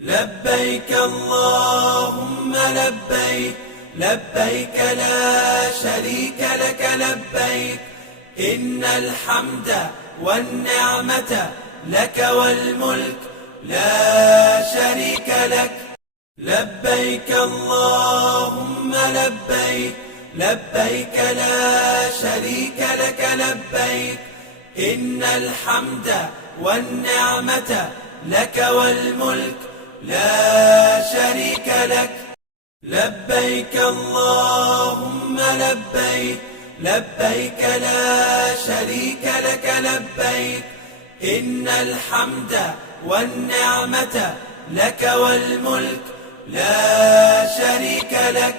لبيك اللهم لبيك، لبيك لا شريك لك لبيك، إن الحمد والنعمة لك والملك لا شريك لك. لبيك اللهم لبيك، لبيك لا شريك لك لبيك، إن الحمد والنعمة لك والملك لا شريك لك. لبيك اللهم لبيك، لبيك لا شريك لك لبيك، إن الحمد والنعمة لك والملك لا شريك لك.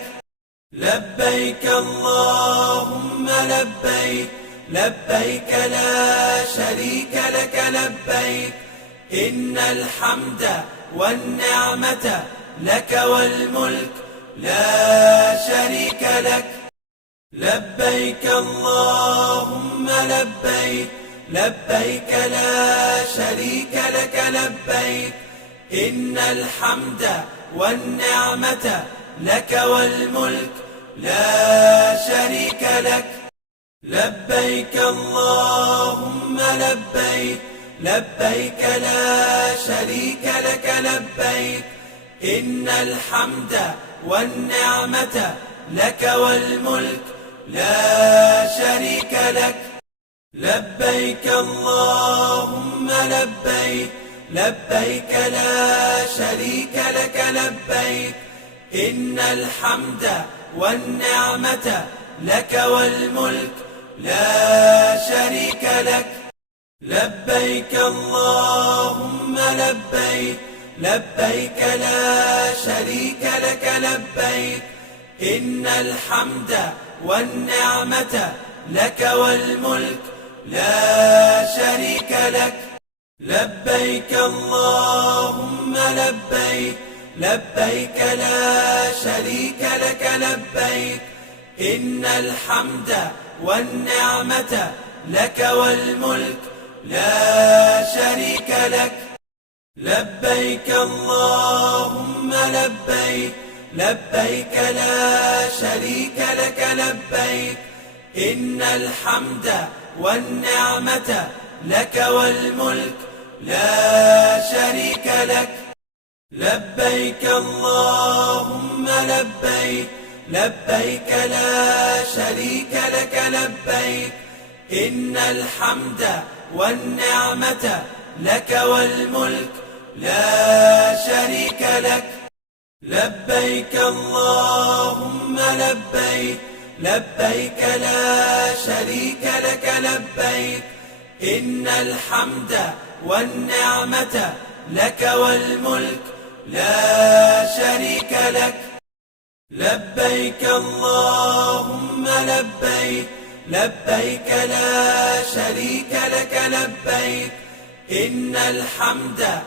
لبيك اللهم لبيك، لبيك لا شريك لك لبيك، إن الحمد والنعمة لك والملك لا شريك لك. لبيك اللهم لبيك، لبيك لا شريك لك لبيك، إن الحمد والنعمة لك والملك لا شريك لك. لبيك اللهم لبيك، لبيك لا شريك لك لبيك، إن الحمد والنعمة لك والملك لا شريك لك. لبيك اللهم لبيك، لبيك لا شريك لك لبيك، إن الحمد والنعمة لك والملك لا شريك لك. لبيك اللهم لبيك، لبيك لا شريك لك لبيك، إن الحمد والنعمة لك والملك لا شريك لك. لبيك اللهم لبيك، لبيك لا شريك لك لبيك، إن الحمد والنعمة لك والملك لا شريك لك. لبيك اللهم لبيك، لبيك لا شريك لك لبيك، إن الحمد والنعمة لك والملك لا شريك لك. لبيك اللهم لبيك، لبيك لا شريك لك لبيك، إن الحمد والنعمة لك والملك لا شريك لك. لبيك اللهم لبيك، لبيك لا شريك لك لبيك، إن الحمد والنعمة لك والملك لا شريك لك. لبيك اللهم لبيك، لبيك لا شريك لك لبيك، إن الحمد